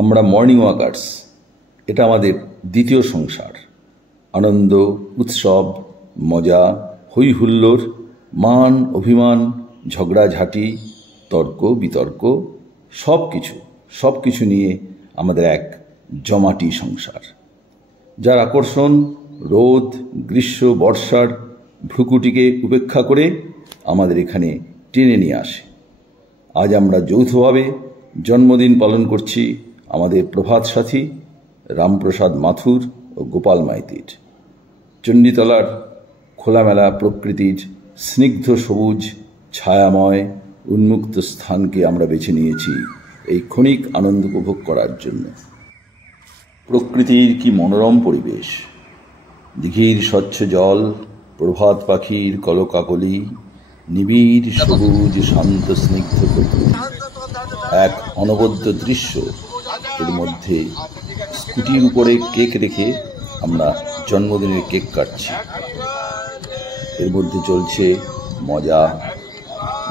আমরা morning workers, এটা আমাদের দ্বিতীয় সংসার। আনন্দ, উৎসব, মজা, হই হুল্লোড়, মান অভিমান, ঝগড়াঝাঁটি, তর্ক বিতর্ক, সব কিছু নিয়ে আমাদের এক জমাটি সংসার, যার আকর্ষণ রোদ, গ্রীষ্ম, বর্ষার ভ্রুকুটিকে উপেক্ষা করে আমাদের এখানে টেনে নিয়ে আসে। আজ আমরা যৌথভাবে জন্মদিন পালন করছি আমাদের প্রভাত সাথী রামপ্রসাদ মাথুর ও গোপাল মাইতির। চণ্ডীতলার খোলামেলা প্রকৃতির স্নিগ্ধ সবুজ ছায়াময় উন্মুক্ত স্থানকে আমরা বেছে নিয়েছি এই ক্ষণিক আনন্দ উপভোগ করার জন্য। প্রকৃতির কি মনোরম পরিবেশ, দিঘির স্বচ্ছ জল, প্রভাত পাখির কলকাকলি, নিবিড় সবুজ শান্ত স্নিগ্ধ প্রকৃতি, এক অনবদ্য দৃশ্য। এর মধ্যে স্কুটির উপরে কেক রেখে আমরা জন্মদিনের কেক কাটছি। এর মধ্যে চলছে মজা,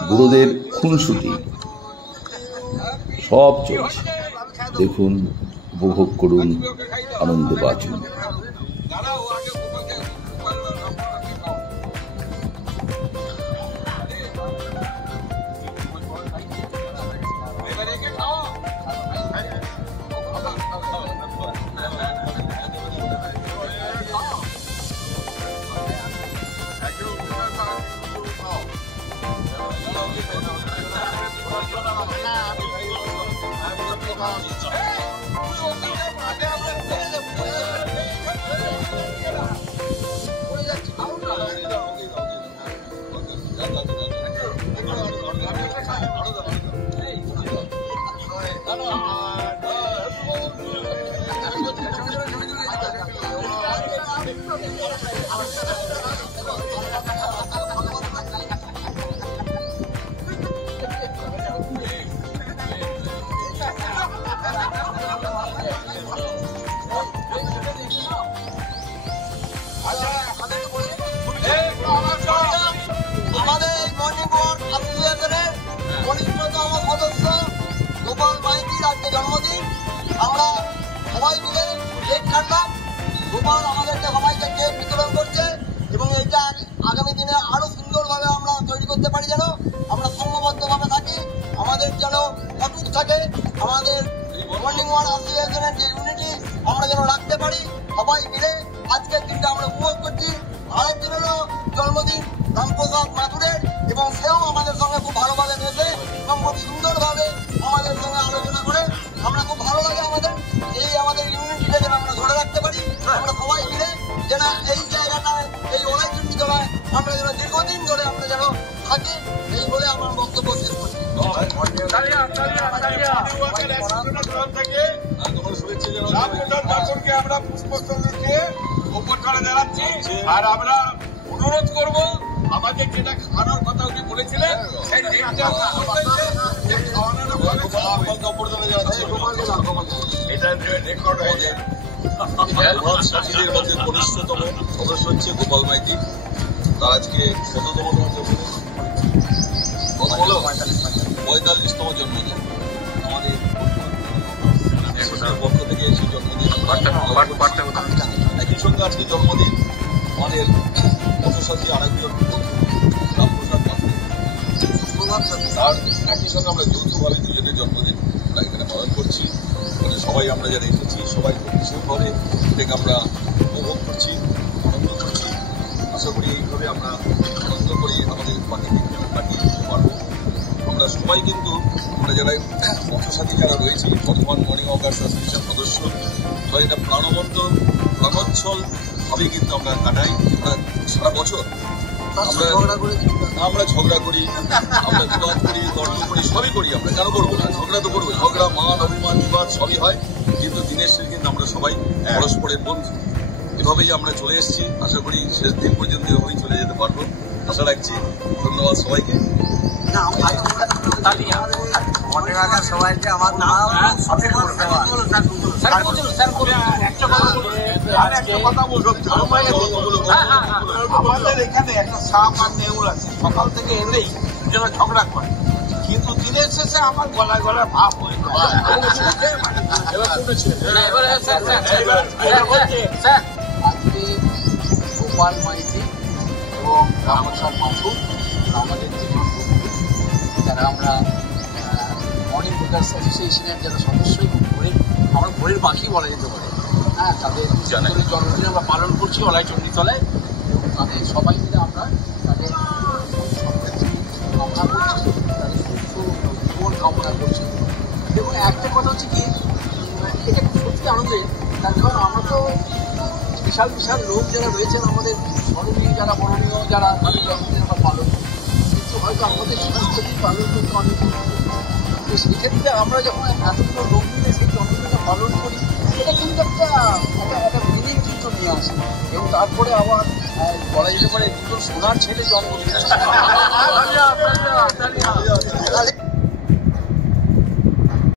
বুড়োদের খুনসুটি, সব চলছে। দেখুন, উপভোগ করুন, আনন্দ বাঁচুন। গোপাল মাইতির আজকে জন্মদিন, আমরা সবাই মিলে কেক কাটলাম। গোপাল আমাদেরকে সবাইকে কেক বিতরণ করছে এবং এটা আগামী দিনে আরো সুন্দরভাবে আমরা তৈরি করতে পারি, যেন আমরা সংঘবদ্ধভাবে থাকি, আমাদের যেন অটুট থাকে, আমাদের মর্নিং ওয়াক অ্যাসোসিয়েশনের যে ইউনিটি আমরা যেন রাখতে পারি। সবাই মিলে আজকের দিনটা আমরা উপভোগ করছি। আরেকদিনেরও জন্মদিন রামপ্রসাদ মাথুরের, এবং সেও আমাদের সঙ্গে খুব ভালোভাবে মেশে এবং খুব সুন্দরভাবে আমাদের সঙ্গে আলোচনা করে। আমরা খুব ভালো লাগে আমাদের ইউনিটিটা যেন আমরা ধরে রাখতে পারি। আমরা সবাই মিলে যেন এই জায়গাটায়, এই অনেকটি জেলায় আমরা যেন দীর্ঘদিন ধরে আমরা যেন থাকি, এই বলে আমার বক্তব্য শেষ করছি। আমরা পুষ্পস্তবক দিয়ে অভ্যর্থনা জানাচ্ছি, আর আমরা অনুরোধ করবো আমাদের যেটা খাওয়ানোর কথা উনি বলেছিলেন সেই এটা রেকর্ড হয়ে যায়। সাথীদের মধ্যে কনিষ্ঠতম সদস্য হচ্ছে গোপাল মাইতি, তার আজকে ১৭তম জন্মদিন, ৪৫তম জন্মদিন। আমাদের পক্ষ থেকে সেই জন্মদিন একই সঙ্গে আজকে জন্মদিন আমাদের পথসাথী আরেকজন রামপ্রসাদ মাথুর, তার একই সঙ্গে আমরা যৌথভাবে দুজনের জন্মদিন আমরা এখানে পালন করছি। মানে সবাই আমরা যারা এসেছি সবাই খুব ভীষণভাবে থেকে আমরা উপভোগ করছি, আনন্দ করছি। আশা করি এইভাবে আমরা আনন্দ করি আমাদের বাকি দিনগুলো কাটিয়ে দিতে পারবো। আমরা সবাই কিন্তু আমরা যারা পথসাথী যারা রয়েছি, বর্তমান মর্নিং ওয়াকার্স অ্যাসোসিয়েশন সদস্য, সবাই এটা প্রাণবন্ত প্রাণোচ্ছল ভাবে কিন্তু আমরা কাটাই। আমরা সারা বছর আমরা ঝগড়া করি, আমরা বিবাদ করি, তর্ক করি, সবই করি। আমরা কেন করবো না? ঝগড়া তো করবো, ঝগড়া, মান অভিমান, বিবাদ সবই হয়, কিন্তু দিনের শেষে কিন্তু আমরা সবাই পরস্পরের বন্ধু। এভাবেই আমরা চলে এসেছি, আশা করি শেষ দিন পর্যন্ত এভাবেই চলে যেতে পারবো আশা রাখছি। ধন্যবাদ সবাইকে। সবাইকে আমার নাম আমাদের এখানে একটা সাপ আর নেউল আছে, সকাল থেকে এলেই যেন ঝগড়া করে, কিন্তু দিনে দিনের শেষে আমার গলায় গলায় ভাব হয়ে যায়। আজকে গোপাল মাইতি এবং রামপ্রসাদ মাথুর আমাদের যারা আমরা মর্নিং ব্রেকার্স অ্যাসোসিয়েশনের যারা সদস্য এবং আমরা ভোরের পাখি বলা যেতে পারে। হ্যাঁ, তাদের জন্মদিন আমরা পালন করছি অলাইচণ্ডীতলায় এবং তাদের সবাই মিলে আমরা তাদের কামনা করছি, তাদের সুস্থ জীবন কামনা করছি। এবং একটা কথা হচ্ছে কি, এটা সত্যি আনন্দের, তার কারণ আমরা তো বিশাল বিশাল লোক যারা রয়েছেন আমাদের স্মরণীয় যারা বরণীয় যারা তাদের জন্মদিন আমরা পালন করি, কিন্তু হয়তো আমাদের সুস্থটি পালন করতে অনেক তো সেক্ষেত্রে আমরা যখন এতগুলো লোক মিলে সেই জন্মদিনটা পালন করি, এটা কিন্তু একটা মিনিং কিন্তু নিয়ে আসে। এবং তারপরে আবার বলা যেতে পারে দুটো সোনার ছেলে জন্মদিন